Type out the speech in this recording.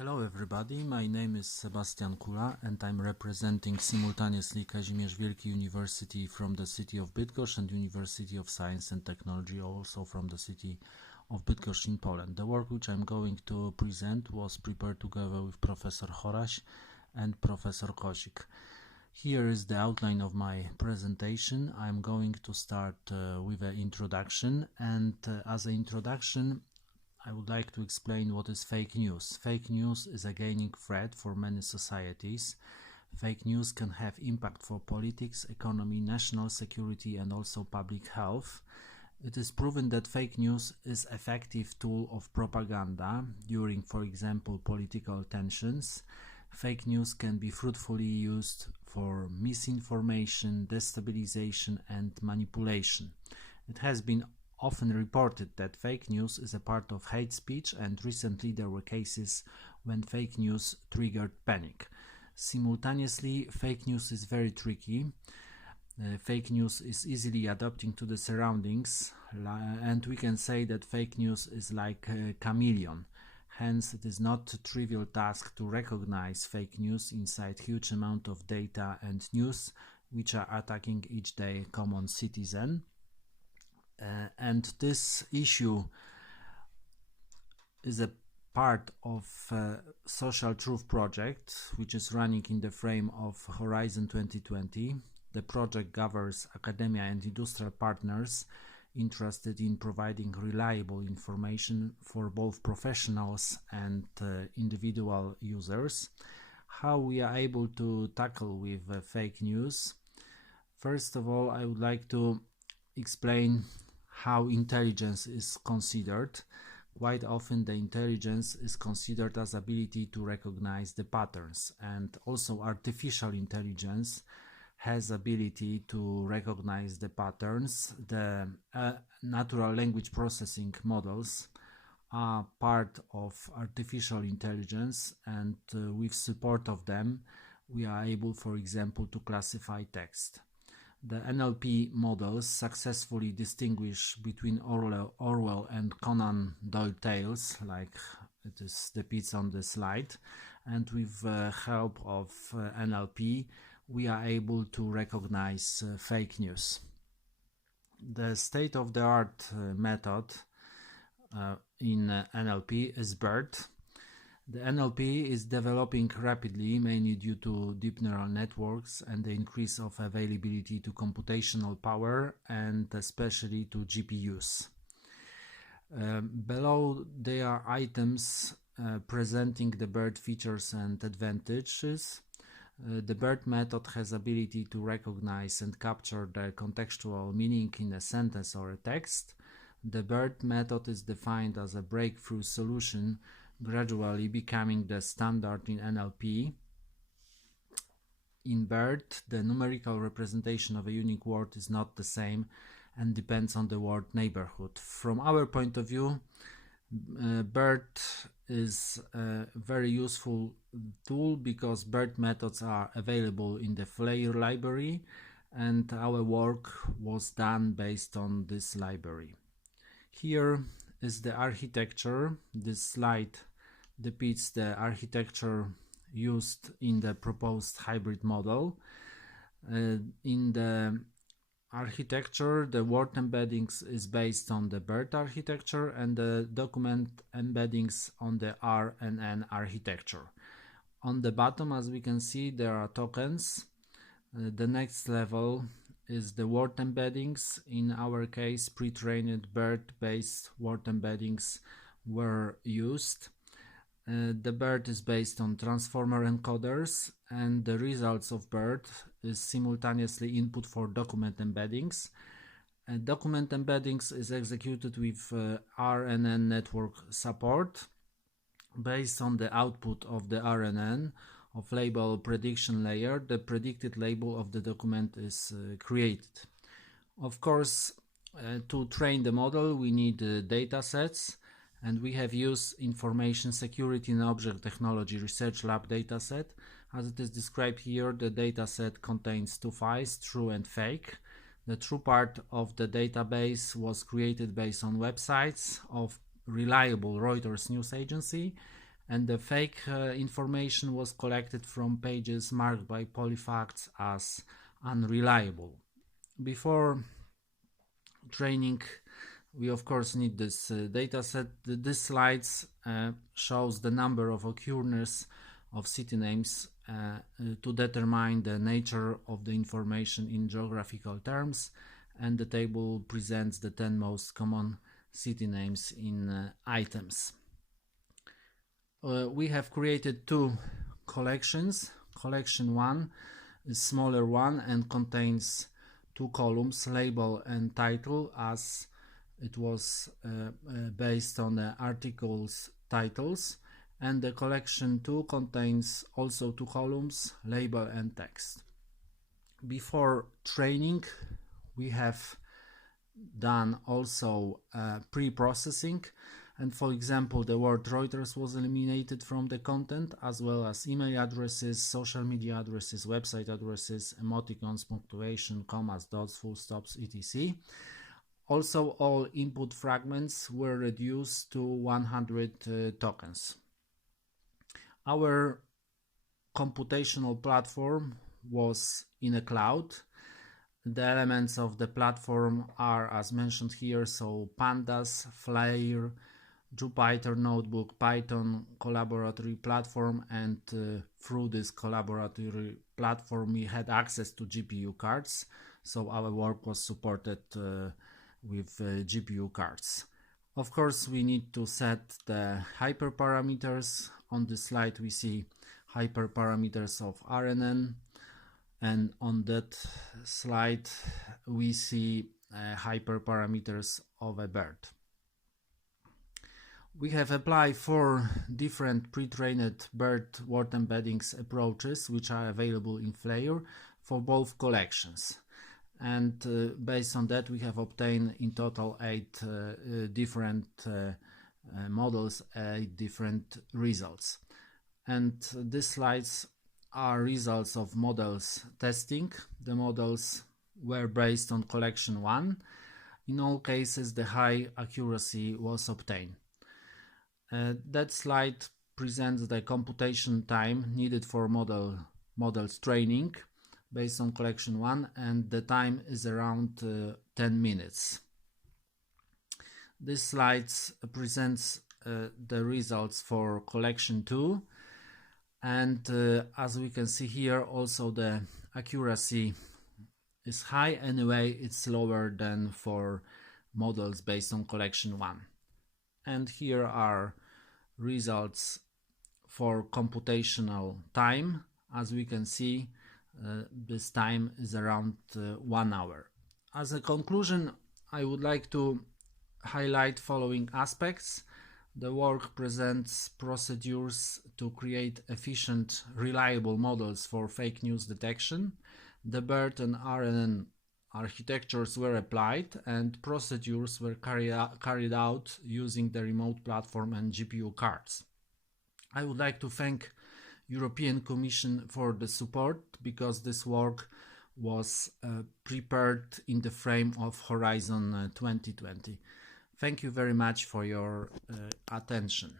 Hello everybody, my name is Sebastian Kula and I'm representing simultaneously Kazimierz Wielki University from the city of Bydgoszcz and University of Science and Technology also from the city of Bydgoszcz in Poland. The work which I'm going to present was prepared together with Professor Horaś and Professor Kozik. Here is the outline of my presentation. I'm going to start with an introduction, and as an introduction I would like to explain what is fake news. Fake news is a gaining threat for many societies. Fake news can have impact for politics, economy, national security and also public health. It is proven that fake news is an effective tool of propaganda during, for example, political tensions. Fake news can be fruitfully used for misinformation, destabilization and manipulation. It has been often reported that fake news is a part of hate speech, and recently there were cases when fake news triggered panic. Simultaneously, fake news is very tricky. Fake news is easily adapting to the surroundings, and we can say that fake news is like a chameleon. Hence, it is not a trivial task to recognize fake news inside huge amount of data and news which are attacking each day common citizen. And this issue is a part of Social Truth project, which is running in the frame of Horizon 2020. The project gathers academia and industrial partners interested in providing reliable information for both professionals and individual users. How we are able to tackle with fake news? First of all, I would like to explain how intelligence is considered. Quite often the intelligence is considered as ability to recognize the patterns, and also artificial intelligence has ability to recognize the patterns. The natural language processing models are part of artificial intelligence, and with support of them we are able, for example, to classify text. The NLP models successfully distinguish between Orwell and Conan Doyle tales, like it is depicted on the slide, and with the help of NLP we are able to recognize fake news. The state-of-the-art method in NLP is BERT. The NLP is developing rapidly, mainly due to deep neural networks and the increase of availability to computational power and especially to GPUs. Below there are items presenting the BERT features and advantages. The BERT method has ability to recognize and capture the contextual meaning in a sentence or a text. The BERT method is defined as a breakthrough solution, gradually becoming the standard in NLP. In BERT, the numerical representation of a unique word is not the same and depends on the word neighborhood. From our point of view, BERT is a very useful tool because BERT methods are available in the FLAIR library, and our work was done based on this library. Here is the architecture. This slide depicts the architecture used in the proposed hybrid model. In the architecture, the word embeddings is based on the BERT architecture and the document embeddings on the RNN architecture. On the bottom, as we can see, there are tokens. The next level is the word embeddings. In our case, pre-trained BERT-based word embeddings were used. The BERT is based on transformer encoders, and the results of BERT is simultaneously input for document embeddings. Document embeddings is executed with RNN network support. Based on the output of the RNN of label prediction layer, the predicted label of the document is created. Of course, to train the model we need data sets, and we have used Information Security and Object Technology Research Lab dataset. As it is described here, the dataset contains two files, true and fake. The true part of the database was created based on websites of reliable Reuters news agency, and the fake information was collected from pages marked by polyfacts as unreliable. Before training, we of course need this data set. This slides shows the number of occurrences of city names to determine the nature of the information in geographical terms, and the table presents the 10 most common city names in items. We have created two collections. Collection 1 is smaller one and contains two columns, label and title, as it was based on the articles titles, and the collection 2 contains also two columns, label and text. Before training, we have done also pre-processing, and for example the word Reuters was eliminated from the content, as well as email addresses, social media addresses, website addresses, emoticons, punctuation, commas, dots, full stops, etc. Also, all input fragments were reduced to 100 tokens. Our computational platform was in a cloud. The elements of the platform are as mentioned here, so Pandas, Flare, Jupyter Notebook, Python collaboratory platform, and through this collaboratory platform we had access to GPU cards, so our work was supported with GPU cards. Of course, we need to set the hyperparameters. On this slide we see hyperparameters of RNN, and on that slide we see hyperparameters of a BERT. We have applied 4 different pre-trained BERT word embeddings approaches, which are available in Flare for both collections. And based on that, we have obtained in total 8 different models, 8 different results. And these slides are results of models testing. The models were based on collection 1. In all cases, the high accuracy was obtained. That slide presents the computation time needed for models training based on collection 1, and the time is around 10 minutes. This slide presents the results for collection 2, and as we can see here, also the accuracy is high. Anyway, it's lower than for models based on collection 1. And here are results for computational time. As we can see, this time is around 1 hour. As a conclusion, I would like to highlight following aspects. The work presents procedures to create efficient, reliable models for fake news detection. The BERT and RNN architectures were applied, and procedures were carried out using the remote platform and GPU cards. I would like to thank European Commission for the support, because this work was prepared in the frame of Horizon 2020. Thank you very much for your attention.